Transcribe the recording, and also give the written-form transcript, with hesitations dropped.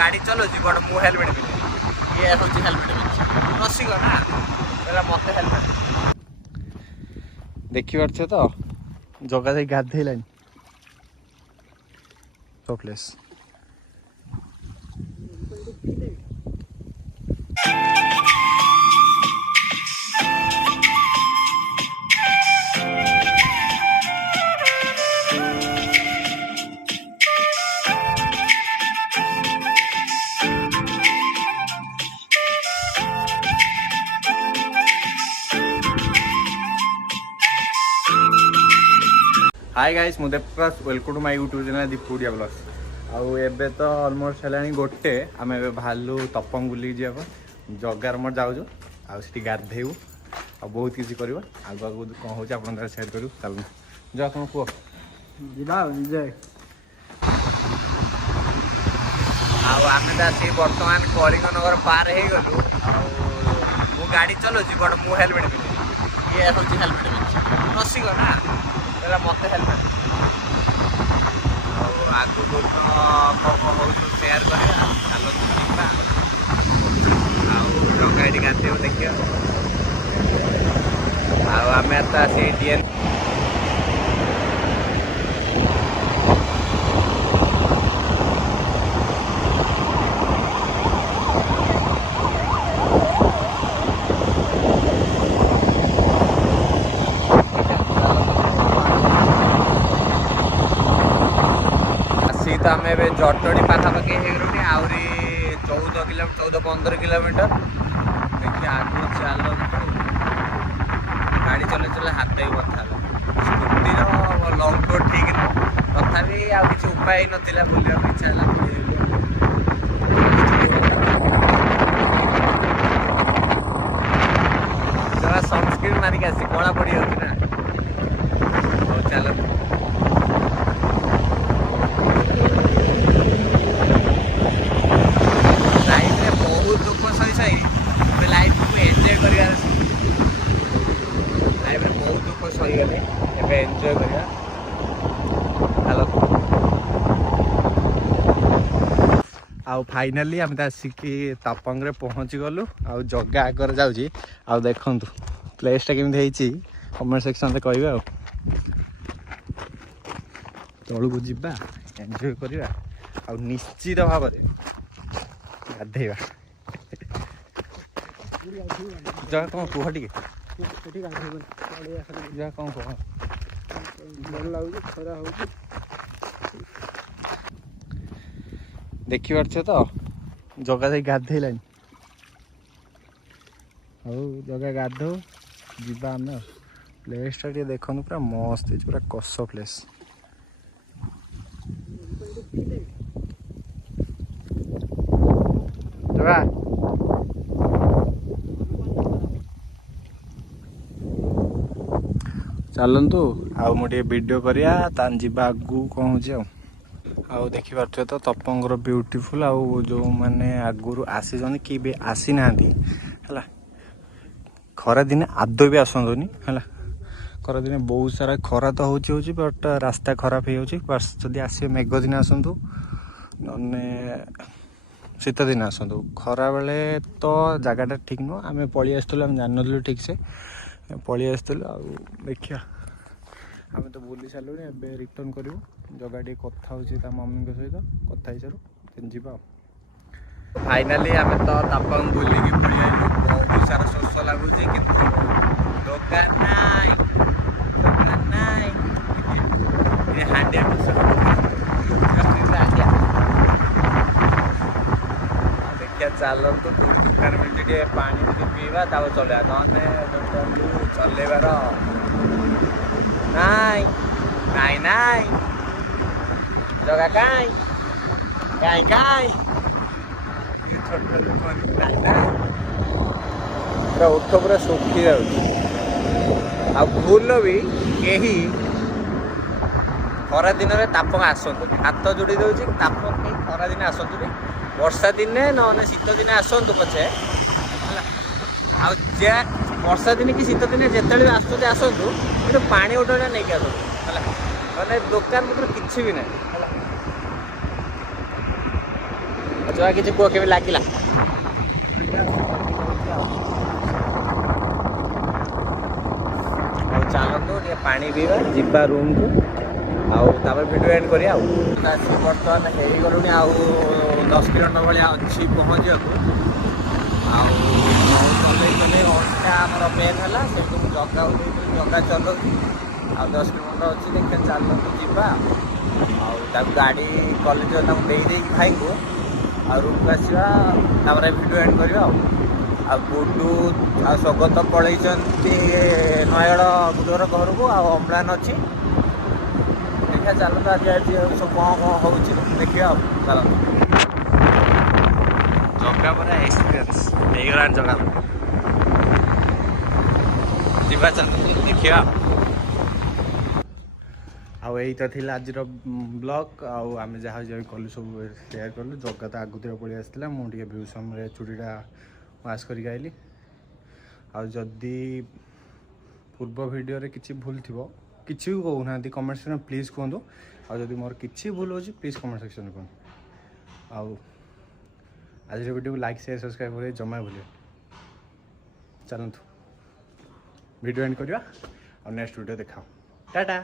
गाड़ी चलाऊँ बट मु हेलमेट पिंधे ये हूँ हेलमेट नसिक ना मत हेलमेट देखिपारे तो जगह से गाधेलानी तो प्लेस हाय गाइस मु Devprakash welcome to my YouTube channel दीपुडिया ब्लॉग्स आउ एबे तो ऑलमोस्ट है गोटे आम ए भालु तपंग बुलिक जावा जगार मोर जाऊँ आउ सी गाधेबू आ बहुत किसी कर आगे आगे कौन हो सेयर करूँ चल जा कौन कह आम बर्तमान कलिंगनगर पार हो गलु मु गाड़ी चलाऊँ बट मु हेलमेट पिंधे ये हूँ हेलमेट नसिक ना मत हेलमेट आगु तो सेयार करा जगह ये गाधे देखिए आम डीएन तो आम जटणी पाखापाखि होगलुनि आहरी 14-15 किलोमीटर देखिए आगू चल गाड़ी चले हाथ ही बथा स्कूटी लंग टूर ठीक ना तथापि आ किसी उपाय नाला बुलवा इच्छा है सनस्क्रीन मारिक आसी कला पड़ जाऊँ ना चल एंजॉय करिया हेलो आउ फाइनली आम आसिकी तपंग रे पहुँची गलु आउ जगह आगर जाऊँगी आउ देखु प्लेसटा केमी कमेंट सेक्शन में कह तलू जा एंजॉय करिया आउ निश्चित भाव गाधेवा जगह कौन कह टे जगह कौन कह देखिपारे तो जगह से गाधेलानी हौ जगह गाधो जीवा आम प्लेसटा देखु पूरा मस्त पूरा कस प्लेस जगह चलतु आउ मुझे वीडियो करिया तान जीवा आगू कौन हो आउ देखिपारे तो तपंगर ब्यूटीफुल आउ जो मैंने आगुरी आसी कि भी आसी ना है खरा दिने आदौ भी आसतुनि है खरा दिने बहुत सारा खरा तो हो बट रास्ता खराब हो बस जदि आस मेघ दिन आसतु ने शीत दिन आसतु खरा बेले तो जगटा ठीक नुह आम पलि आसलु आम जान ठीक से पलि आसलु आ देखिया आम तो बुली सारू ए रिटर्न करूँ जगह टे कथा हो मम्मी सहित कथा सारू जा फाइनाली आम तो तपंग बुलिकी पलि आइलु बहुत सारा शोष लगुच कि दुकान नाई हांडिया देखिए चलतु दुकान में पानी पीवा चलवा चलवार नाई नाई नाई जगह कहीं कहीं कहीं पूरा उठ पूरा सुखी जाऊँ भूल भी कहीं खरा दिन में तापक आसतु हाथ जोड़ी दूसरी तापक कहीं खरा दिन आसतु वर्षा दिने न शीत दिने आसतु पछे वर्षा दिन कि शीत दिन जिते भी आसतु कि पानी उठा नहीं आसतु है दुकान पत्र किसी भी ना ଜଗା କିଛି କୁହ କେବେ ଲାଗିଲା? ଆଉ ଚାଲନ୍ତୁ ଟିକେ ପାଣି ପିଇବା, ଯିବା ରୁମ୍କୁ, ଆଉ ତାପରେ ଭିଡ଼ିଓ ଏଣ୍ଡ କରିବା। ଆଉ ଆସି ବର୍ତ୍ତମାନ ହେଇଗଲୁଣି ଆଉ 10 କିଲୋମିଟର ଭଳିଆ ଅଛି ପହଞ୍ଚିବାକୁ। ଆଉ ଚଲେଇ ଅଣ୍ଟା ଆମର ପେନ୍ ହେଲା, ସେଠୁ ମୁଁ ଜଗାକୁ ଦେଇଥିଲି, ଜଗା ଚଲଉଛି। ଆଉ 10 କିଲୋମିଟର ଅଛି, ଦେଖିବା ଚାଲନ୍ତୁ ଯିବା। ଆଉ ତାକୁ ଗାଡ଼ି କଲେଜରେ ତାକୁ ଦେଇକି ଭାଇଙ୍କୁ ଆଉ ରୁମ୍କୁ ଆସିବା, ତାପରେ ଭିଡ଼ିଓ ଏଣ୍ଡ କରିବା। ଆଉ ଗୁଡ଼ୁ ଆଉ ସ୍ୱଗତ ପଳେଇଛନ୍ତି ନୟାଗଡ଼ ଗୁଡ଼ର ଘରକୁ, ଆଉ ଅମ୍ଳାନ ଅଛି। ଦେଖିବା ଚାଲନ୍ତୁ ଆଜି ସବୁ କ'ଣ ହେଉଛି ଦେଖିବା। ଆଉ ଚାଲନ୍ତୁ, ଜଗା ପରେ ଏକ୍ସପିରିଏନ୍ସ ହେଇଗଲାଣି ଜଗା, ଯିବା ଚାଲନ୍ତୁ ଦେଖିବା। ଆଉ ଏଇ ତ ଥିଲା ଆଜିର ବ୍ଲଗ୍। ଆଉ ଆମେ ଯାହା ଯାହା କଲୁ ସବୁ ସେୟାର କଲୁ। ଜଗା ତ ଆଗତୁରା ପଳେଇ ଆସିଥିଲା, ମୁଁ ଟିକେ ଭିଉ ସମୟରେ ଚୁଡ଼ିଟା ୱାଶ୍ କରିକି ଆଇଲି। ଆଉ ଯଦି ପୂର୍ବ ଭିଡ଼ିଓରେ କିଛି ଭୁଲ ଥିବ, କିଛି ବି କହୁନାହାନ୍ତି କମେଣ୍ଟ ସେକ୍ସନ୍ ପ୍ଲିଜ୍ କୁହନ୍ତୁ। ଆଉ ଯଦି ମୋର କିଛି ଭୁଲ ହେଉଛି ପ୍ଲିଜ୍ କମେଣ୍ଟ ସେକ୍ସନ୍ରେ କୁହନ୍ତୁ। ଆଉ ଆଜିର ଭିଡ଼ିଓକୁ ଲାଇକ୍ ସେୟାର ସବସ୍କ୍ରାଇବ୍ କରିବା ଜମା ଭୁଲିବେ। ଚାଲନ୍ତୁ ଭିଡ଼ିଓ ଏଣ୍ଡ କରିବା, ଆଉ ନେକ୍ସଟ ଭିଡ଼ିଓ ଦେଖାଅ। ଟାଟା।